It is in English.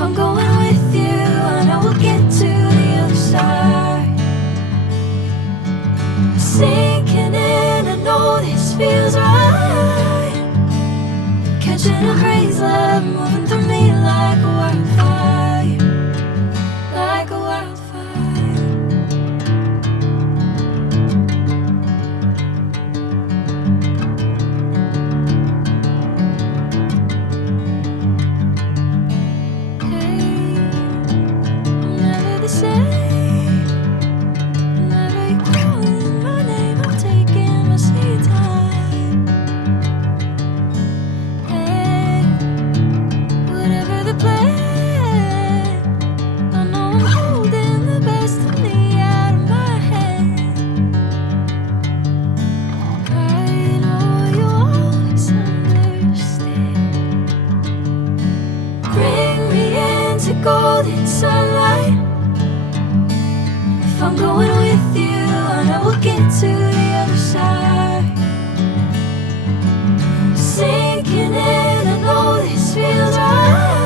If I'm going with you, I know we'll get to the other side. Sinking in, I know this feels right. Catching a crazy love, moving through me like a wildfire, like a wildfire. Golden sunlight. If I'm going with you, I know we'll get to the other side. Sinking in, I know this feels right.